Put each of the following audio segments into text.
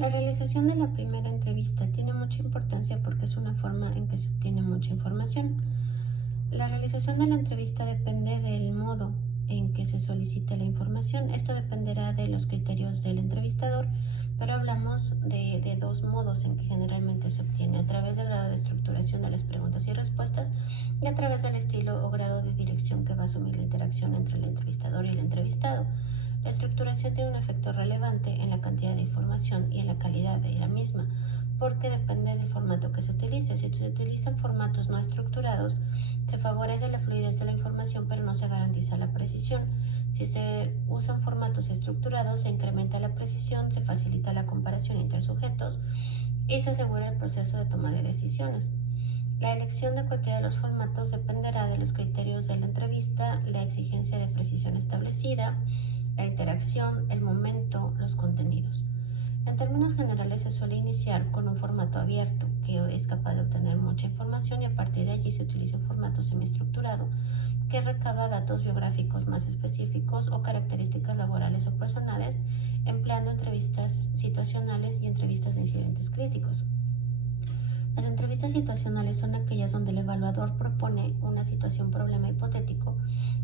La realización de la primera entrevista tiene mucha importancia porque es una forma en que se obtiene mucha información. La realización de la entrevista depende del modo en que se solicite la información. Esto dependerá de los criterios del entrevistador, pero hablamos de dos modos en que generalmente se obtiene: a través del grado de estructuración de las preguntas y respuestas y a través del estilo o grado de dirección que va a asumir la interacción entre el entrevistador y el entrevistado. La estructuración tiene un efecto relevante en la cantidad de información y en la calidad de la misma, porque depende del formato que se utilice. Si se utilizan formatos no estructurados, se favorece la fluidez de la información, pero no se garantiza la precisión. Si se usan formatos estructurados, se incrementa la precisión, se facilita la comparación entre sujetos y se asegura el proceso de toma de decisiones. La elección de cualquiera de los formatos dependerá de los criterios de la entrevista, la exigencia de precisión establecida, la interacción, el momento, los contenidos. En términos generales, se suele iniciar con un formato abierto que es capaz de obtener mucha información, y a partir de allí se utiliza un formato semiestructurado que recaba datos biográficos más específicos o características laborales o personales, empleando entrevistas situacionales y entrevistas de incidentes críticos. Las entrevistas situacionales son aquellas donde el evaluador propone una situación problema hipotético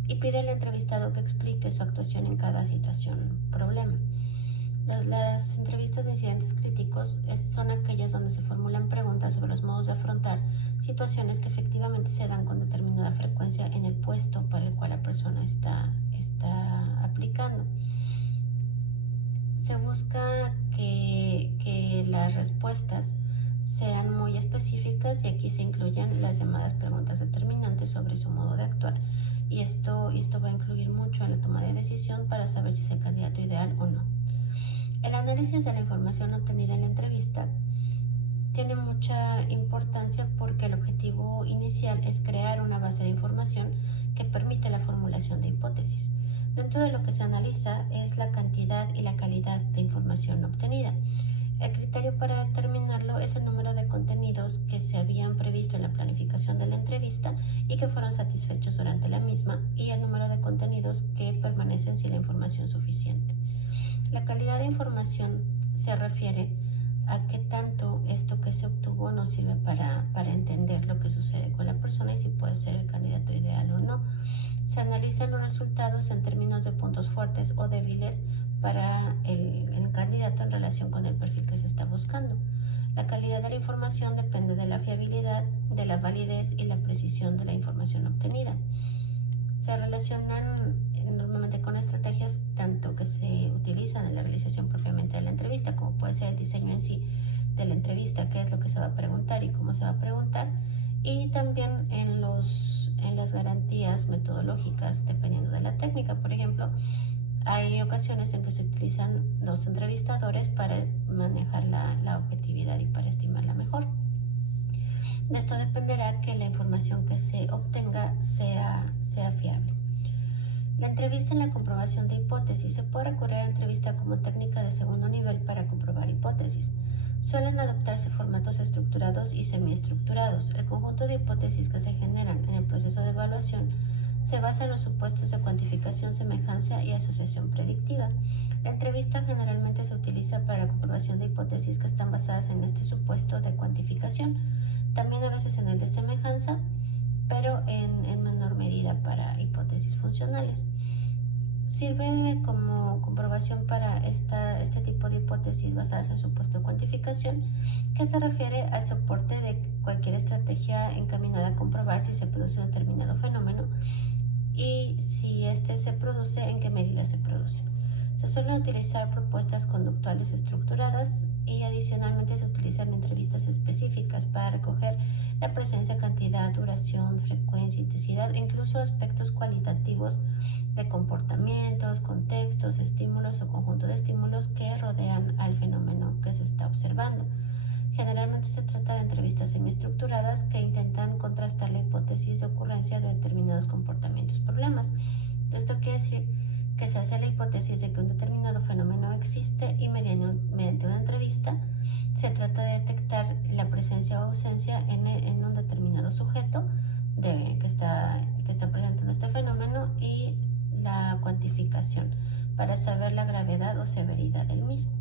y pide al entrevistado que explique su actuación en cada situación problema. Las entrevistas de incidentes críticos son aquellas donde se formulan preguntas sobre los modos de afrontar situaciones que efectivamente se dan con determinada frecuencia en el puesto para el cual la persona está aplicando. Se busca que las respuestas sean muy específicas, y aquí se incluyen las llamadas preguntas determinantes sobre su modo de actuar, y esto va a influir mucho en la toma de decisión para saber si es el candidato ideal o no. El análisis de la información obtenida en la entrevista tiene mucha importancia porque el objetivo inicial es crear una base de información que permite la formulación de hipótesis. Dentro de lo que se analiza es la cantidad y la calidad de información obtenida. El criterio para determinarlo es el número de contenidos que se habían previsto en la planificación de la entrevista y que fueron satisfechos durante la misma, y el número de contenidos que permanecen sin la información suficiente. La calidad de información se refiere a qué tanto esto que se obtuvo nos sirve para entender lo que sucede con la persona y si puede ser el candidato ideal o no. Se analizan los resultados en términos de puntos fuertes o débiles para el candidato en relación con el perfil que se está buscando. La calidad de la información depende de la fiabilidad, de la validez y la precisión de la información obtenida. Se relacionan normalmente con estrategias tanto que se utilizan en la realización propiamente de la entrevista, como puede ser el diseño en sí de la entrevista, qué es lo que se va a preguntar y cómo se va a preguntar, y también en las garantías metodológicas dependiendo de la técnica. Por ejemplo, hay ocasiones en que se utilizan los entrevistadores para manejar la objetividad y para estimarla mejor. De esto dependerá que la información que se obtenga sea fiable. La entrevista en la comprobación de hipótesis. Se puede recurrir a la entrevista como técnica de segundo nivel para comprobar hipótesis. Suelen adoptarse formatos estructurados y semiestructurados. El conjunto de hipótesis que se generan en el proceso de evaluación se basa en los supuestos de cuantificación, semejanza y asociación predictiva. La entrevista generalmente se utiliza para la comprobación de hipótesis que están basadas en este supuesto de cuantificación, también a veces en el de semejanza, pero en menor medida para hipótesis funcionales. Sirve como comprobación para este tipo de hipótesis basadas en supuesto de cuantificación, que se refiere al soporte de cualquier estrategia encaminada a comprobar si se produce un determinado fenómeno y si éste se produce, en qué medida se produce. Se suelen utilizar propuestas conductuales estructuradas y adicionalmente se utilizan entrevistas específicas para recoger la presencia, cantidad, duración, frecuencia, intensidad e incluso aspectos cualitativos de comportamientos, contextos, estímulos o conjunto de estímulos que rodean al fenómeno que se está observando. Generalmente se trata de entrevistas semiestructuradas que intentan contrastar la hipótesis de ocurrencia de determinados comportamientos problemas. Esto quiere decir que se hace la hipótesis de que un determinado fenómeno existe y mediante una entrevista se trata de detectar la presencia o ausencia en un determinado sujeto que está presentando este fenómeno y la cuantificación para saber la gravedad o severidad del mismo.